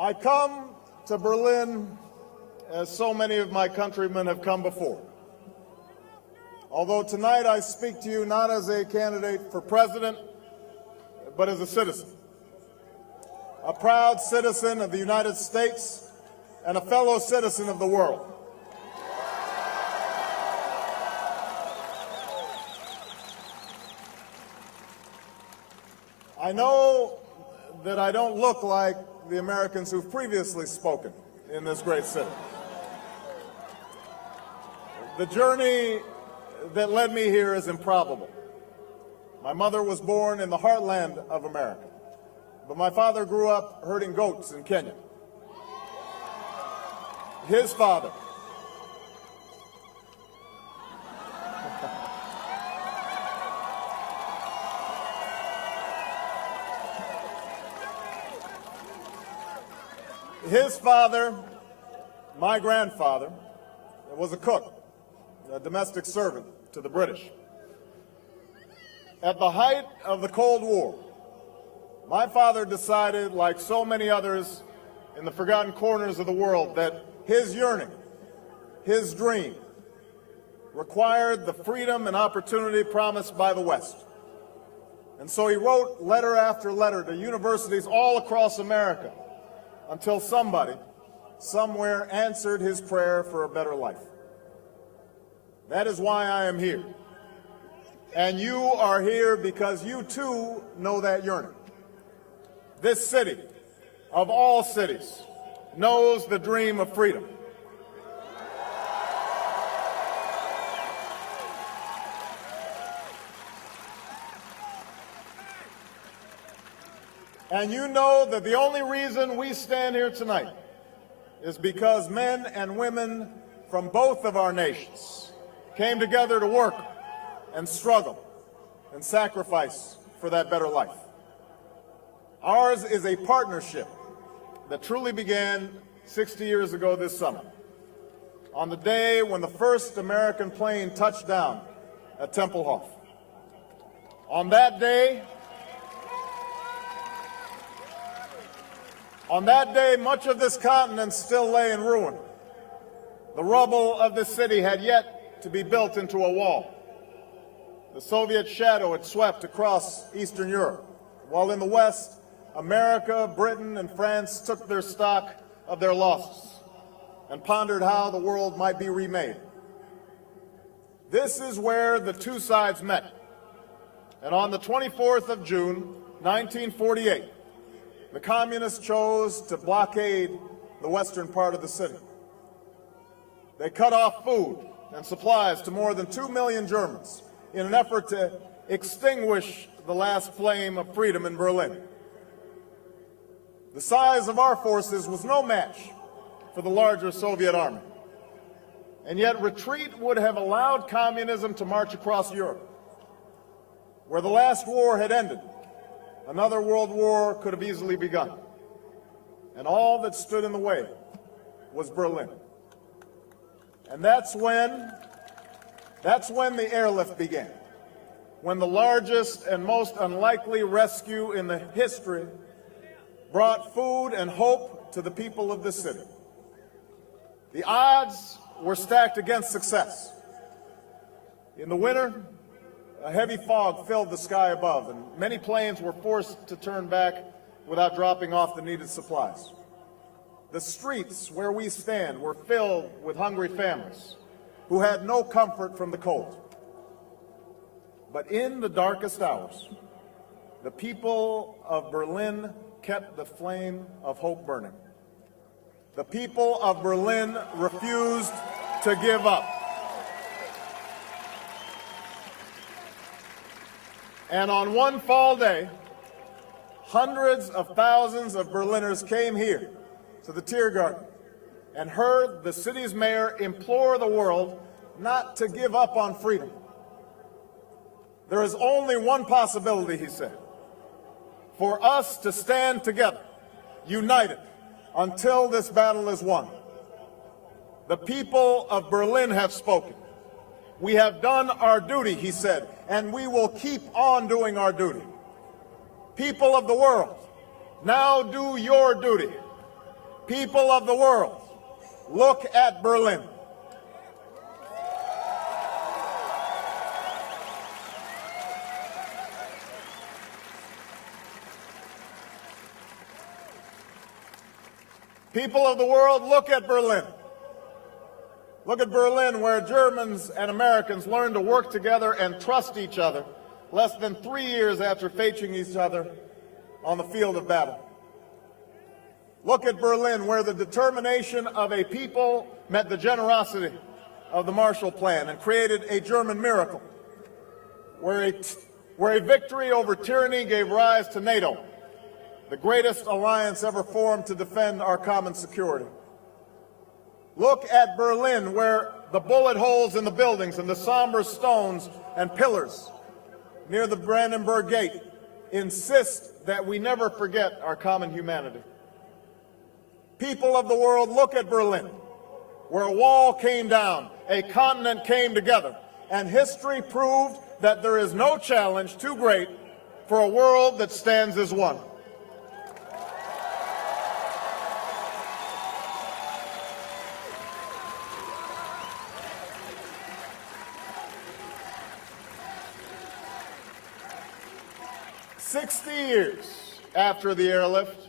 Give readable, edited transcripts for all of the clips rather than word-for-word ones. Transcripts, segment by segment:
I come to Berlin as so many of my countrymen have come before. Although tonight I speak to you not as a candidate for president, but as a citizen. A proud citizen of the United States and a fellow citizen of the world. I know that I don't look like the Americans who've previously spoken in this great city. The journey that led me here is improbable. My mother was born in the heartland of America, but my father grew up herding goats in Kenya. His father my grandfather, was a cook, a domestic servant to the British. At the height of the Cold War, my father decided, like so many others in the forgotten corners of the world, that his yearning, his dream, required the freedom and opportunity promised by the West. And so he wrote letter after letter to universities all across America until somebody, somewhere, answered his prayer for a better life. That is why I am here. And you are here because you too know that yearning. This city, of all cities, knows the dream of freedom. And you know that the only reason we stand here tonight is because men and women from both of our nations came together to work and struggle and sacrifice for that better life. Ours is a partnership that truly began 60 years ago this summer, on the day when the first American plane touched down at Tempelhof. On that day, much of this continent still lay in ruin. The rubble of the city had yet to be built into a wall. The Soviet shadow had swept across Eastern Europe, while in the West, America, Britain, and France took their stock of their losses and pondered how the world might be remade. This is where the two sides met. And on the 24th of June, 1948, the communists chose to blockade the western part of the city. They cut off food and supplies to more than 2 million Germans in an effort to extinguish the last flame of freedom in Berlin. The size of our forces was no match for the larger Soviet army. And yet retreat would have allowed communism to march across Europe. Where the last war had ended, another world war could have easily begun. And all that stood in the way was Berlin. And that's when the airlift began, when the largest and most unlikely rescue in the history brought food and hope to the people of this city. The odds were stacked against success. In the winter, a heavy fog filled the sky above, and many planes were forced to turn back without dropping off the needed supplies. The streets where we stand were filled with hungry families who had no comfort from the cold. But in the darkest hours, the people of Berlin kept the flame of hope burning. The people of Berlin refused to give up. And on one fall day, hundreds of thousands of Berliners came here to the Tiergarten and heard the city's mayor implore the world not to give up on freedom. There is only one possibility, he said, for us to stand together, united, until this battle is won. The people of Berlin have spoken. We have done our duty, he said, and we will keep on doing our duty. People of the world, now do your duty. People of the world, look at Berlin. People of the world, look at Berlin. Look at Berlin, where Germans and Americans learned to work together and trust each other less than 3 years after facing each other on the field of battle. Look at Berlin, where the determination of a people met the generosity of the Marshall Plan and created a German miracle, where a victory over tyranny gave rise to NATO, the greatest alliance ever formed to defend our common security. Look at Berlin, where the bullet holes in the buildings and the somber stones and pillars near the Brandenburg Gate insist that we never forget our common humanity. People of the world, look at Berlin, where a wall came down, a continent came together, and history proved that there is no challenge too great for a world that stands as one. "60 years after the airlift,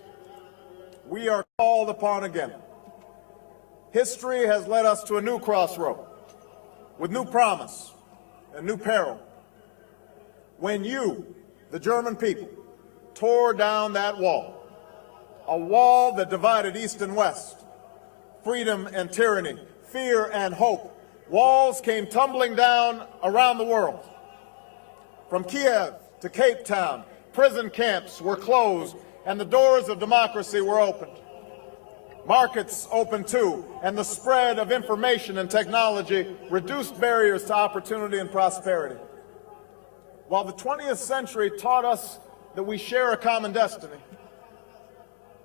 we are called upon again. History has led us to a new crossroad, with new promise and new peril. When you, the German people, tore down that wall, a wall that divided East and West, freedom and tyranny, fear and hope, walls came tumbling down around the world. From Kiev to Cape Town, prison camps were closed and the doors of democracy were opened. Markets opened too, and the spread of information and technology reduced barriers to opportunity and prosperity. While the 20th century taught us that we share a common destiny,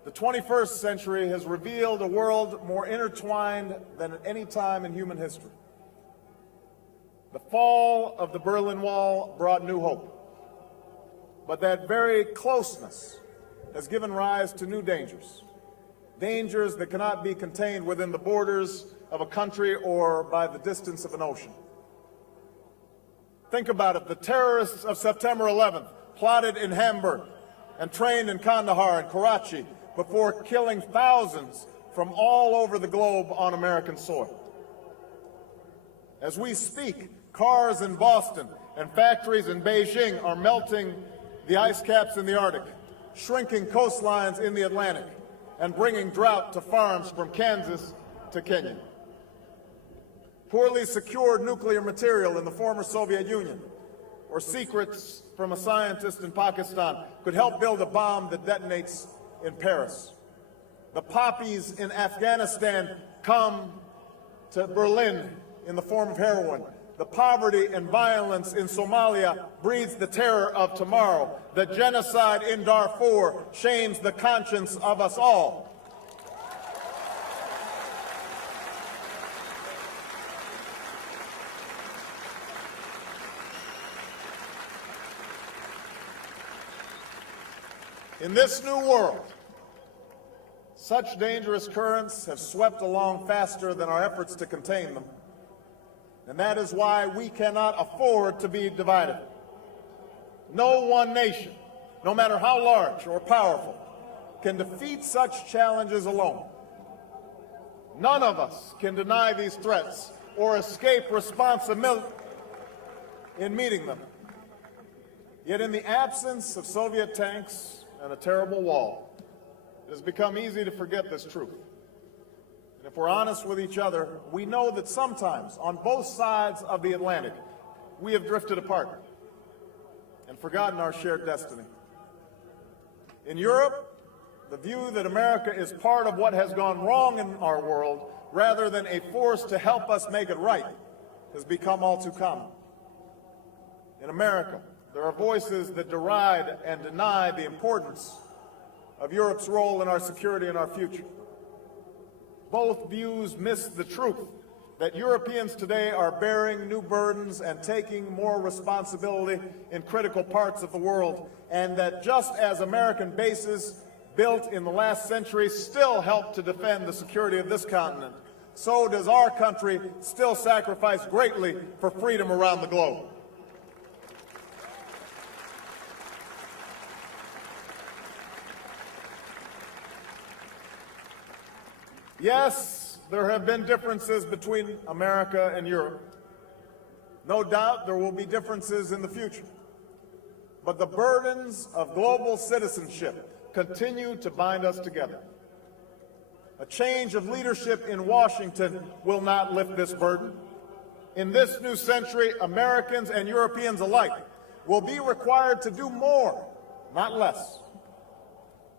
the 21st century has revealed a world more intertwined than at any time in human history. The fall of the Berlin Wall brought new hope, but that very closeness has given rise to new dangers, dangers that cannot be contained within the borders of a country or by the distance of an ocean. Think about it. The terrorists of September 11th plotted in Hamburg and trained in Kandahar and Karachi before killing thousands from all over the globe on American soil. As we speak, cars in Boston and factories in Beijing are melting the ice caps in the Arctic, shrinking coastlines in the Atlantic, and bringing drought to farms from Kansas to Kenya. Poorly secured nuclear material in the former Soviet Union, or secrets from a scientist in Pakistan, could help build a bomb that detonates in Paris. The poppies in Afghanistan come to Berlin in the form of heroin. The poverty and violence in Somalia breeds the terror of tomorrow. The genocide in Darfur shames the conscience of us all. In this new world, such dangerous currents have swept along faster than our efforts to contain them. And that is why we cannot afford to be divided. No one nation, no matter how large or powerful, can defeat such challenges alone. None of us can deny these threats or escape responsibility in meeting them. Yet in the absence of Soviet tanks and a terrible wall, it has become easy to forget this truth. And if we're honest with each other, we know that sometimes, on both sides of the Atlantic, we have drifted apart and forgotten our shared destiny. In Europe, the view that America is part of what has gone wrong in our world, rather than a force to help us make it right, has become all too common. In America, there are voices that deride and deny the importance of Europe's role in our security and our future. Both views miss the truth that Europeans today are bearing new burdens and taking more responsibility in critical parts of the world, and that just as American bases built in the last century still help to defend the security of this continent, so does our country still sacrifice greatly for freedom around the globe. Yes, there have been differences between America and Europe. No doubt there will be differences in the future. But the burdens of global citizenship continue to bind us together. A change of leadership in Washington will not lift this burden. In this new century, Americans and Europeans alike will be required to do more, not less.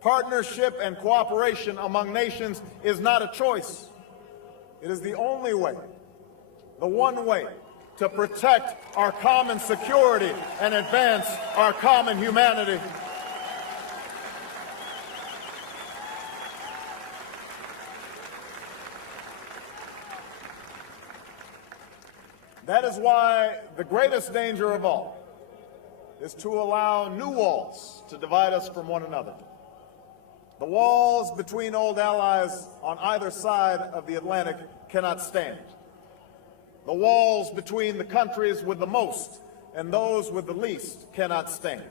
Partnership and cooperation among nations is not a choice. It is the only way, the one way, to protect our common security and advance our common humanity. That is why the greatest danger of all is to allow new walls to divide us from one another. The walls between old allies on either side of the Atlantic cannot stand. The walls between the countries with the most and those with the least cannot stand.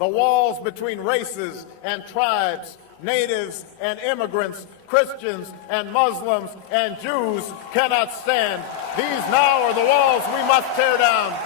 The walls between races and tribes, natives and immigrants, Christians and Muslims and Jews cannot stand. These now are the walls we must tear down.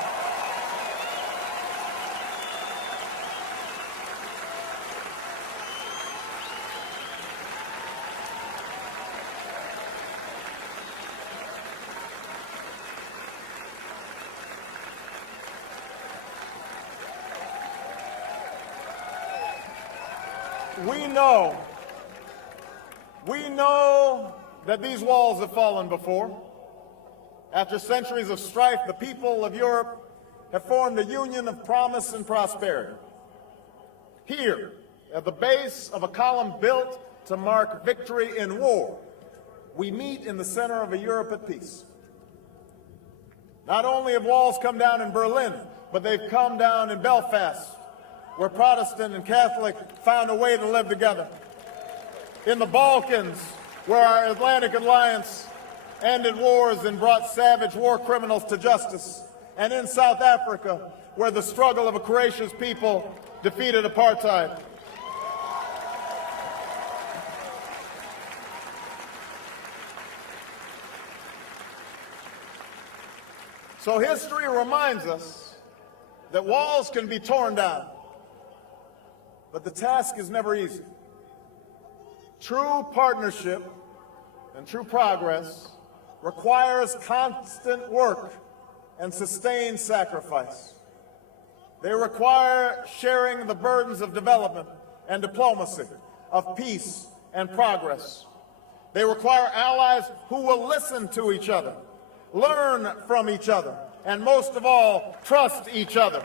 We know that these walls have fallen before. After centuries of strife, the people of Europe have formed a union of promise and prosperity. Here, at the base of a column built to mark victory in war, we meet in the center of a Europe at peace. Not only have walls come down in Berlin, but they've come down in Belfast, where Protestant and Catholic found a way to live together. In the Balkans, where our Atlantic Alliance ended wars and brought savage war criminals to justice. And in South Africa, where the struggle of a courageous people defeated apartheid. So history reminds us that walls can be torn down, but the task is never easy. True partnership and true progress requires constant work and sustained sacrifice. They require sharing the burdens of development and diplomacy, of peace and progress. They require allies who will listen to each other, learn from each other, and most of all, trust each other.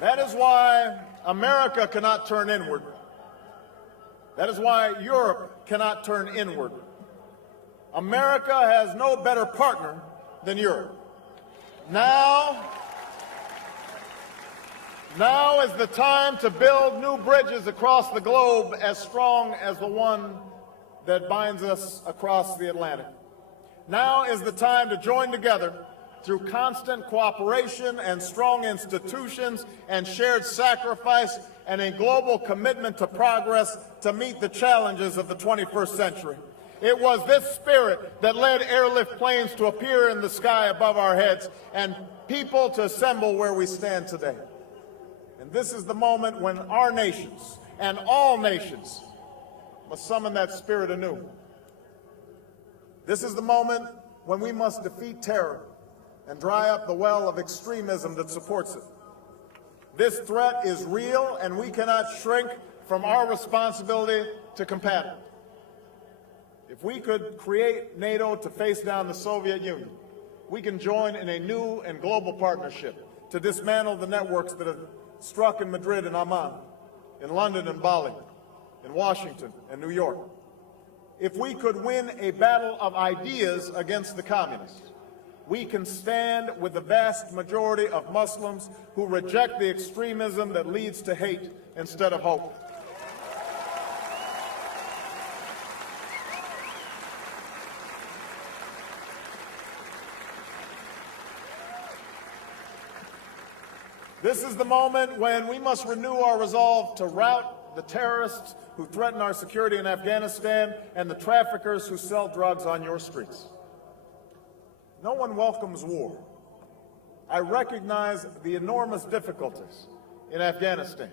That is why America cannot turn inward. That is why Europe cannot turn inward. America has no better partner than Europe. Now is the time to build new bridges across the globe as strong as the one that binds us across the Atlantic. Now is the time to join together through constant cooperation and strong institutions and shared sacrifice and a global commitment to progress to meet the challenges of the 21st century. It was this spirit that led airlift planes to appear in the sky above our heads and people to assemble where we stand today. And this is the moment when our nations and all nations must summon that spirit anew. This is the moment when we must defeat terror and dry up the well of extremism that supports it. This threat is real, and we cannot shrink from our responsibility to combat it. If we could create NATO to face down the Soviet Union, we can join in a new and global partnership to dismantle the networks that have struck in Madrid and Amman, in London and Bali, in Washington and New York. if we could win a battle of ideas against the communists, we can stand with the vast majority of Muslims who reject the extremism that leads to hate instead of hope. This is the moment when we must renew our resolve to rout the terrorists who threaten our security in Afghanistan and the traffickers who sell drugs on your streets. No one welcomes war. I recognize the enormous difficulties in Afghanistan.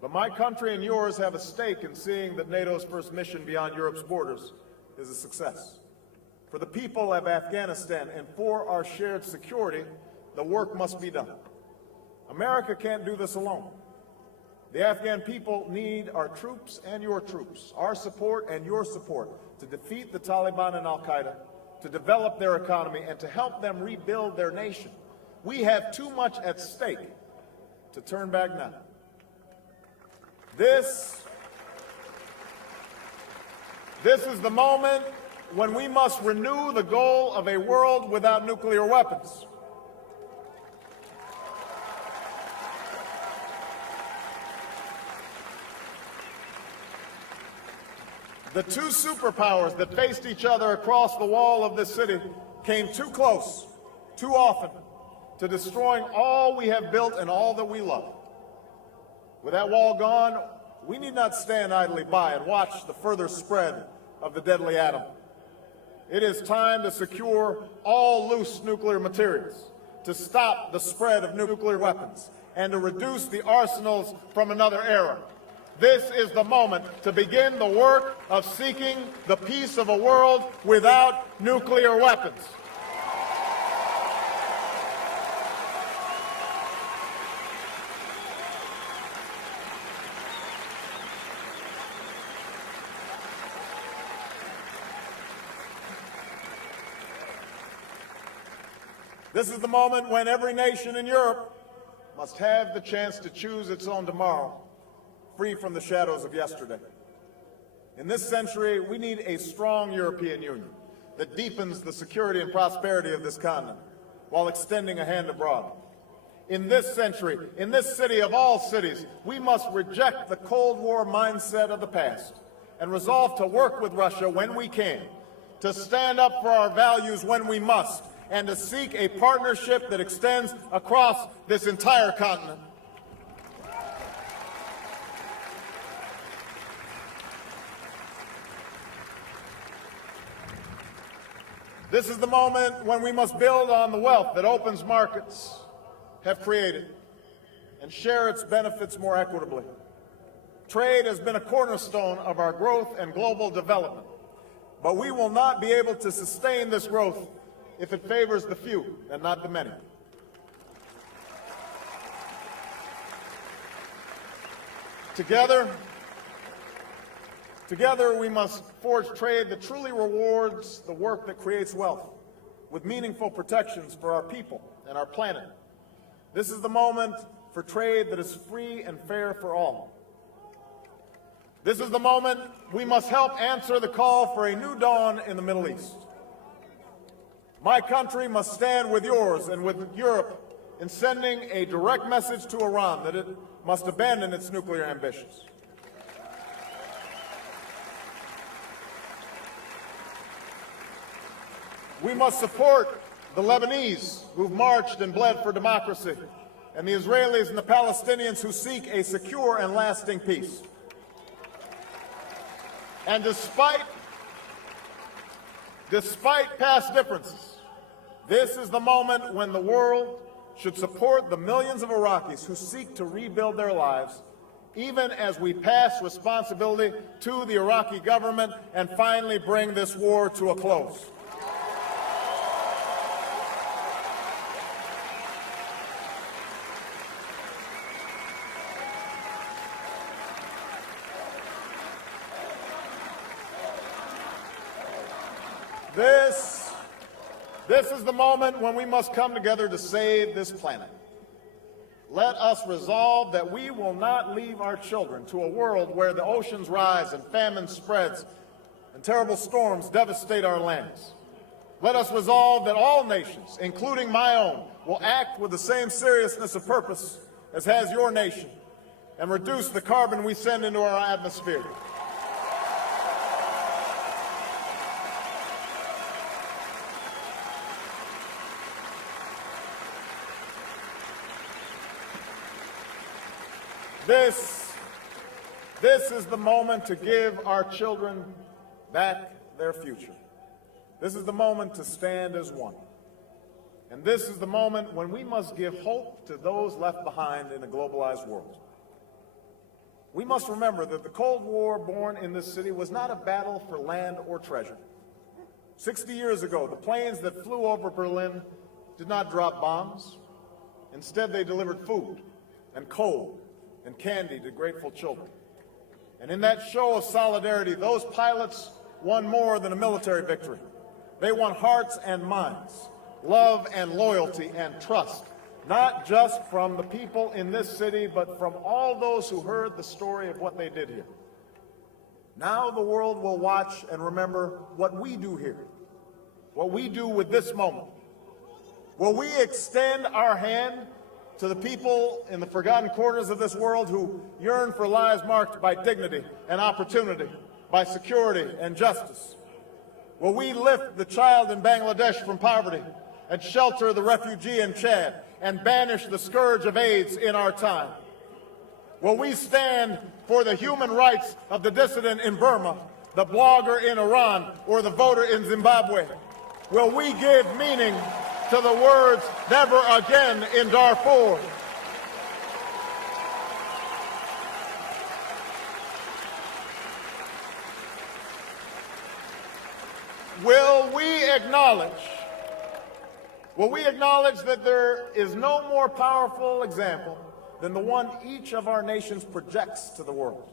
But my country and yours have a stake in seeing that NATO's first mission beyond Europe's borders is a success. For the people of Afghanistan and for our shared security, the work must be done. America can't do this alone. The Afghan people need our troops and your troops, our support and your support to defeat the Taliban and Al-Qaeda, to develop their economy, and to help them rebuild their nation. We have too much at stake to turn back now. This is the moment when we must renew the goal of a world without nuclear weapons. The two superpowers that faced each other across the wall of this city came too close, too often, to destroying all we have built and all that we love. With that wall gone, we need not stand idly by and watch the further spread of the deadly atom. It is time to secure all loose nuclear materials, to stop the spread of nuclear weapons, and to reduce the arsenals from another era. This is the moment to begin the work of seeking the peace of a world without nuclear weapons. This is the moment when every nation in Europe must have the chance to choose its own tomorrow, free from the shadows of yesterday. In this century, we need a strong European Union that deepens the security and prosperity of this continent while extending a hand abroad. In this century, in this city of all cities, we must reject the Cold War mindset of the past and resolve to work with Russia when we can, to stand up for our values when we must, and to seek a partnership that extends across this entire continent. This is the moment when we must build on the wealth that open markets have created and share its benefits more equitably. Trade has been a cornerstone of our growth and global development, but we will not be able to sustain this growth if it favors the few and not the many. Together, we must forge trade that truly rewards the work that creates wealth, with meaningful protections for our people and our planet. This is the moment for trade that is free and fair for all. This is the moment we must help answer the call for a new dawn in the Middle East. My country must stand with yours and with Europe in sending a direct message to Iran that it must abandon its nuclear ambitions. We must support the Lebanese who've marched and bled for democracy, and the Israelis and the Palestinians who seek a secure and lasting peace. And despite past differences, this is the moment when the world should support the millions of Iraqis who seek to rebuild their lives, even as we pass responsibility to the Iraqi government and finally bring this war to a close. This is the moment when we must come together to save this planet. Let us resolve that we will not leave our children to a world where the oceans rise and famine spreads and terrible storms devastate our lands. Let us resolve that all nations, including my own, will act with the same seriousness of purpose as has your nation and reduce the carbon we send into our atmosphere. This is the moment to give our children back their future. This is the moment to stand as one. And this is the moment when we must give hope to those left behind in a globalized world. We must remember that the Cold War born in this city was not a battle for land or treasure. 60 years ago, the planes that flew over Berlin did not drop bombs. Instead, they delivered food and coal and candy to grateful children. And in that show of solidarity, those pilots won more than a military victory. They won hearts and minds, love and loyalty and trust, not just from the people in this city, but from all those who heard the story of what they did here. Now the world will watch and remember what we do here, what we do with this moment. Will we extend our hand to the people in the forgotten corners of this world who yearn for lives marked by dignity and opportunity, by security and justice? Will we lift the child in Bangladesh from poverty and shelter the refugee in Chad and banish the scourge of AIDS in our time? Will we stand for the human rights of the dissident in Burma, the blogger in Iran, or the voter in Zimbabwe? Will we give meaning to the words "never again" in Darfur? Will we acknowledge that there is no more powerful example than the one each of our nations projects to the world?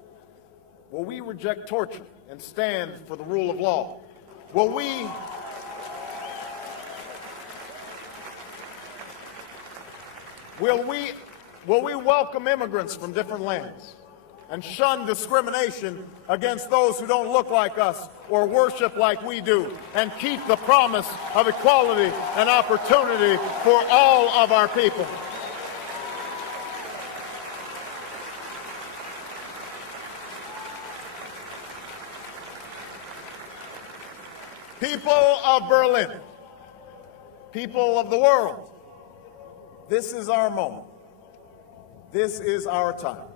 Will we reject torture and stand for the rule of law? Will we welcome immigrants from different lands and shun discrimination against those who don't look like us or worship like we do, and keep the promise of equality and opportunity for all of our people? People of Berlin, people of the world, this is our moment. This is our time.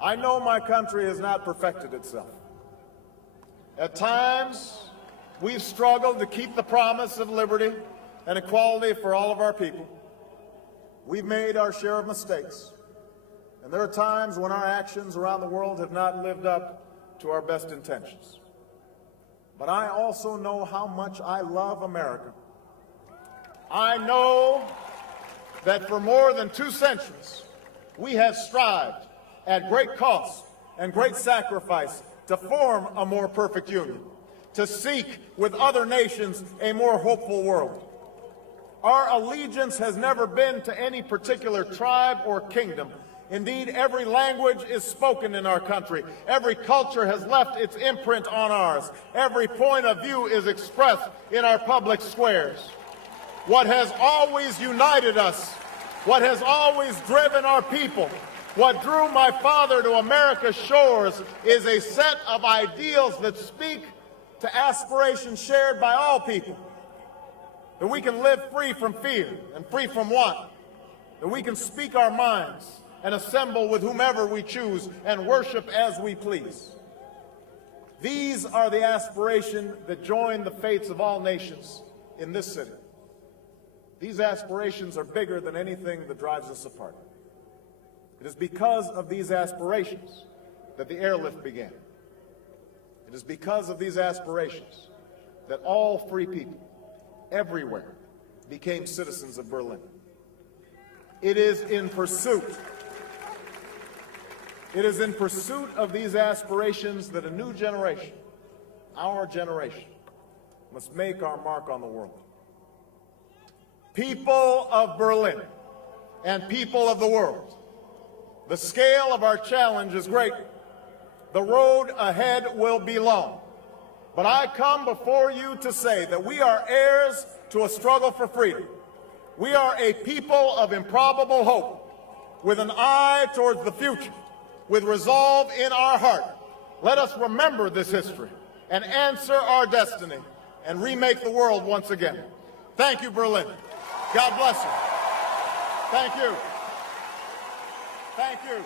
I know my country has not perfected itself. At times, we've struggled to keep the promise of liberty and equality for all of our people. We've made our share of mistakes, and there are times when our actions around the world have not lived up to our best intentions. But I also know how much I love America. I know that for more than 2 centuries, we have strived at great cost and great sacrifice to form a more perfect union, to seek with other nations a more hopeful world. Our allegiance has never been to any particular tribe or kingdom. Indeed, every language is spoken in our country. Every culture has left its imprint on ours. Every point of view is expressed in our public squares. What has always united us, what has always driven our people, what drew my father to America's shores, is a set of ideals that speak to aspirations shared by all people. That we can live free from fear and free from want. That we can speak our minds and assemble with whomever we choose and worship as we please. These are the aspirations that join the fates of all nations in this city. These aspirations are bigger than anything that drives us apart. It is because of these aspirations that the airlift began. It is because of these aspirations that all free people everywhere became citizens of Berlin. It is in pursuit of these aspirations that a new generation, our generation, must make our mark on the world. People of Berlin and people of the world, the scale of our challenge is great. The road ahead will be long. But I come before you to say that we are heirs to a struggle for freedom. We are a people of improbable hope, with an eye towards the future, with resolve in our heart. Let us remember this history and answer our destiny and remake the world once again. Thank you, Berlin. God bless you. Thank you. Thank you.